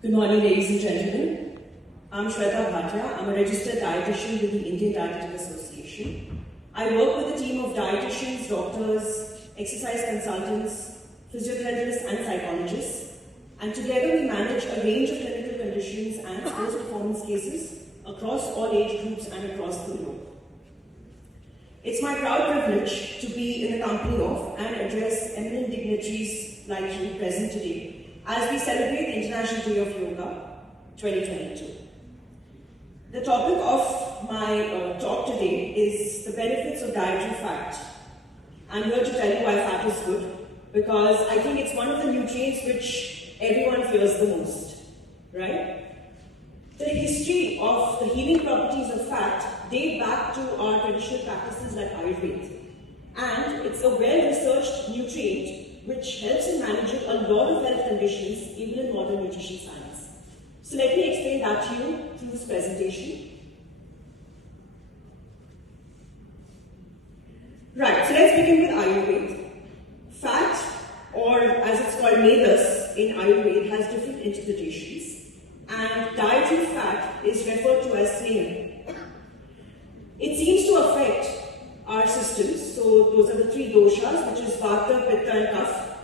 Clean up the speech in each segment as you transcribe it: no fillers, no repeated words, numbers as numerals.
Good morning, ladies and gentlemen. I'm Shwetha Bhatia. I'm a registered dietitian with the Indian Dietetic Association. I work with a team of dietitians, doctors, exercise consultants, physiotherapists, and psychologists. And together we manage a range of clinical conditions and sports performance cases across all age groups and across the globe. It's my proud privilege to be in the company of and address eminent dignitaries like you present today as we celebrate the International Day of Yoga 2022. The topic of my talk today is the benefits of dietary fat. I'm here to tell you why fat is good, because I think it's one of the nutrients which everyone fears the most, right? The history of the healing properties of fat date back to our traditional practices like Ayurveda. And it's a well-researched nutrient which helps in managing a lot of health conditions, even in modern nutrition science. So let me explain that to you through this presentation. Right, so let's begin with Ayurveda. Fat, or as it's called Medas in Ayurveda, has different interpretations. And dietary fat is referred to as Singh. It seems to affect our systems. So those are the three doshas, which is Vata, Pitta and Kapha.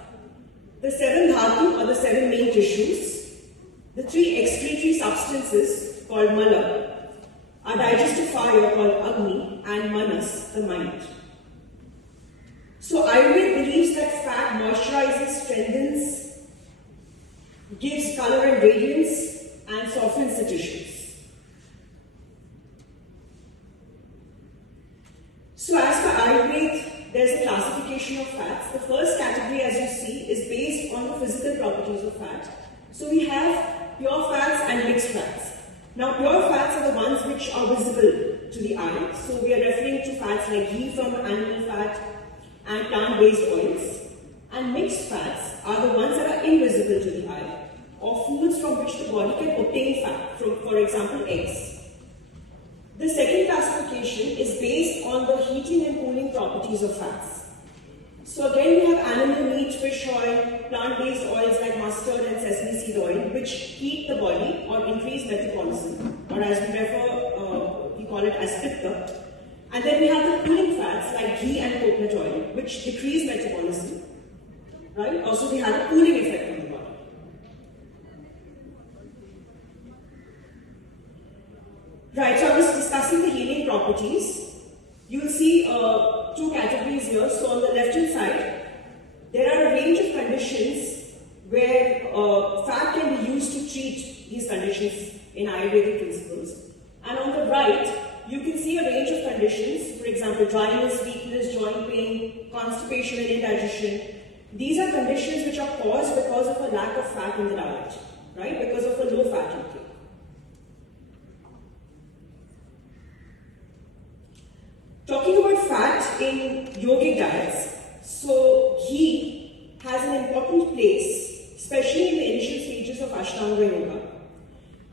The seven dhatu are the seven main tissues. The three excretory substances called Mala, our digestive fire called Agni, and Manas, the mind. So Ayurveda believes that fat moisturizes, strengthens, gives color and radiance, and softens the tissues. So as for Ayurveda, there's a classification of fats. The first category, as you see, is based on the physical properties of fat. So we have pure fats and mixed fats. Now pure fats are the ones which are visible to the eye. So we are referring to fats like ghee from animal fat and plant-based oils. And mixed fats are the ones that are invisible to the eye, or foods from which the body can obtain fat, from, for example, eggs. The second classification is based on the heating and cooling properties of fats. So again, we have animal meat, fish oil, plant-based oils like mustard and sesame seed oil, which heat the body or increase metabolism, or as we call it as pitta. And then we have the cooling fats like ghee and coconut oil, which decrease metabolism, right? Also, they have a cooling effect on the body. Right, so I was discussing the healing properties. You'll see two categories here. So on the left-hand side, there are a range of conditions where fat can be used to treat these conditions in Ayurvedic principles. And on the right, you can see a range of conditions, for example, dryness, weakness, joint pain, constipation and indigestion. These are conditions which are caused because of a lack of fat in the diet, right? Because of a low fat intake. Talking about fat in yogic diets, so ghee has an important place, especially in the initial stages of Ashtanga yoga.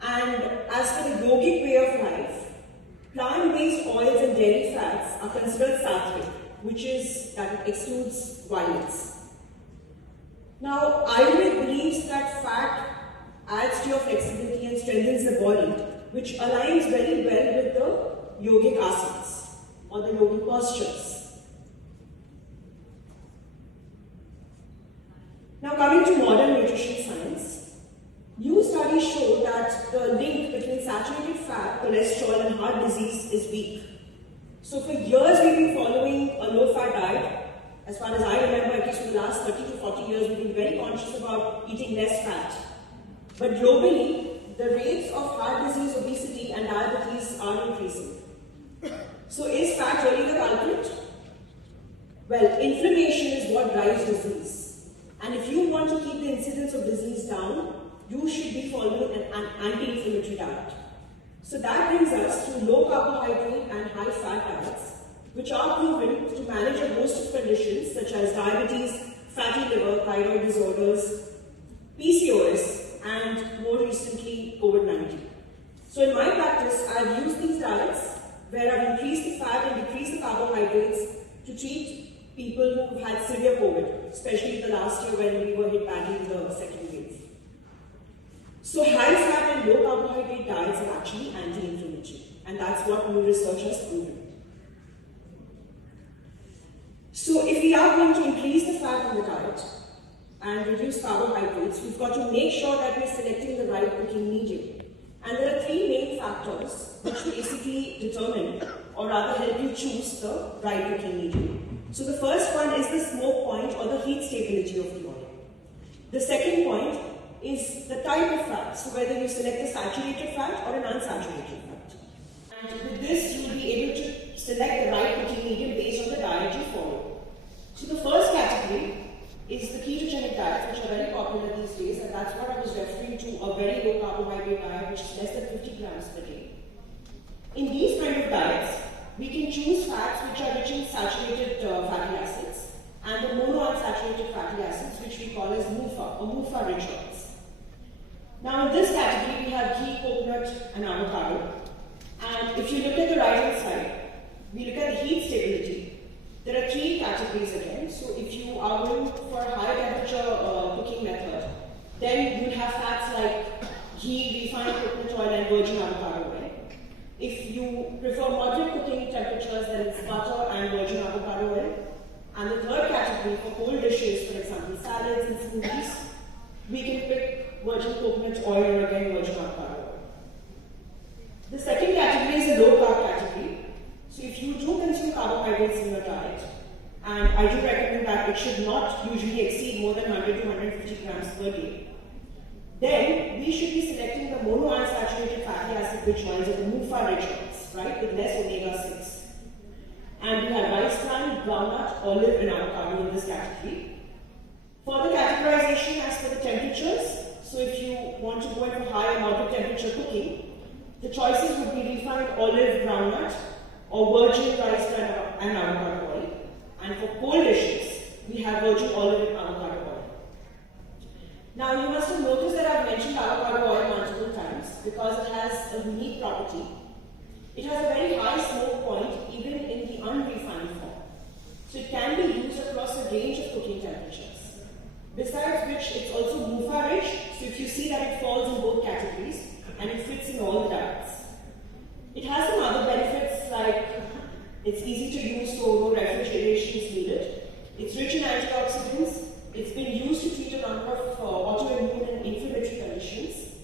And as for the yogic way of life, plant-based oils and dairy fats are considered sattvic, which is that it excludes violence. Now, Ayurveda believes that fat adds to your flexibility and strengthens the body, which aligns very well with the yogic asanas, or the yogic postures. Now coming to modern nutrition science, new studies show that the link between saturated fat, cholesterol and heart disease is weak. So for years we've been following a low-fat diet. As far as I remember, at least for the last 30 to 40 years, we've been very conscious about eating less fat. But globally, the rates of heart disease, obesity and diabetes are increasing. So is fat really the culprit? Well, inflammation is what drives disease. And if you want to keep the incidence of disease down, you should be following an anti-inflammatory diet. So that brings us to low carbohydrate and high fat diets, which are proven to manage a host of conditions such as diabetes, fatty liver, thyroid disorders, PCOS, and more recently, COVID-19. So in my practice, I've used these diets where I've increased the fat and decreased the carbohydrates to treat people who've had severe COVID, especially the last year when we were hit badly in the second wave. So high fat and low carbohydrate diets are actually anti-inflammatory, and that's what new research has proven. So if we are going to increase the fat in the diet and reduce carbohydrates, we've got to make sure that we're selecting the right cooking medium. And there are three main factors which basically determine, or rather help you choose the right cooking medium. So the first one is the smoke point or the heat stability of the oil. The second point is the type of fat, so whether you select a saturated fat or an unsaturated fat. And with this, you'll be able to select the right cooking medium based on the diet you follow. So the first category is the ketogenic diets, which are very popular these days, and that's what I was referring to, a very low carbohydrate diet, which is less than 50 grams per day. In these kind of diets, we can choose fats which are rich in saturated fatty acids and the monounsaturated fatty acids, which we call as MUFA or MUFA-rich oils. Now in this category, we have ghee, coconut and avocado. And if you look at the right-hand side, we look at the heat stability. There are three categories again. So if you are going for a high temperature cooking method, then you'll have fats like ghee, refined coconut oil and virgin avocado oil. If you prefer moderate cooking temperatures, then it's butter and virgin avocado oil. And the third category for cold dishes, for example, salads and smoothies, we can pick virgin coconut oil or again virgin avocado oil. The second category is a low carb category. So if you do consume carbohydrates in your diet, and I do recommend that it should not usually exceed more than 100 to 150 grams per day, then we should be selecting the monounsaturated fatty acid rich oils or the MUFA-rich oils, right, with less omega-6. And we have rice bran, groundnut, olive and avocado in this category. For the categorization as per the temperatures, so if you want to go in for high or moderate temperature cooking, the choices would be refined olive, groundnut, or virgin rice bran and avocado oil. And for cold dishes, we have virgin olive and avocado oil. Now you must have noticed that I've mentioned avocado oil multiple times because it has a unique property. It has a very high smoke point even in the unrefined form. So it can be used across a range of cooking temperatures. Besides which, it's also MUFA rich, so if you see that it falls in both categories and it fits in all the diets. It has some other benefits like it's easy to use, so no refrigeration is needed. It's rich in antioxidants. It's been used to treat a number of autoimmune and inflammatory conditions.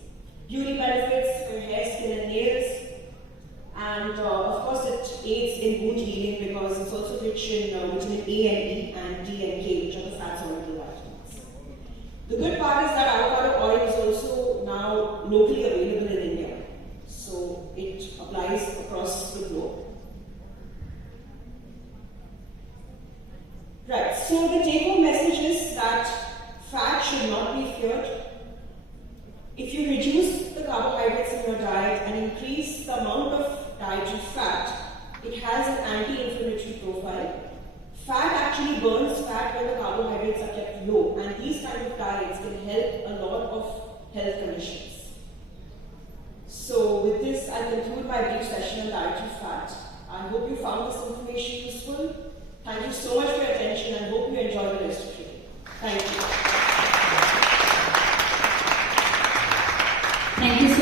Beauty benefits for hair, skin and nails. And of course it aids in wound healing because it's also rich in vitamin A and E and D and K, which are the fat soluble vitamins. The good part is that avocado oil is also now locally available in India. So it applies across the globe. Right, so the take-home message is that fat should not be feared. If you reduce the carbohydrates in your diet and increase the amount of dietary fat, it has an anti-inflammatory profile. Fat actually burns fat when the carbohydrates are kept low, and these kind of diets can help a lot of health conditions. So with this, I conclude my brief session on dietary fat. I hope you found this information useful. Thank you so much for your attention and hope you enjoy the rest of your day. Thank you. Thank you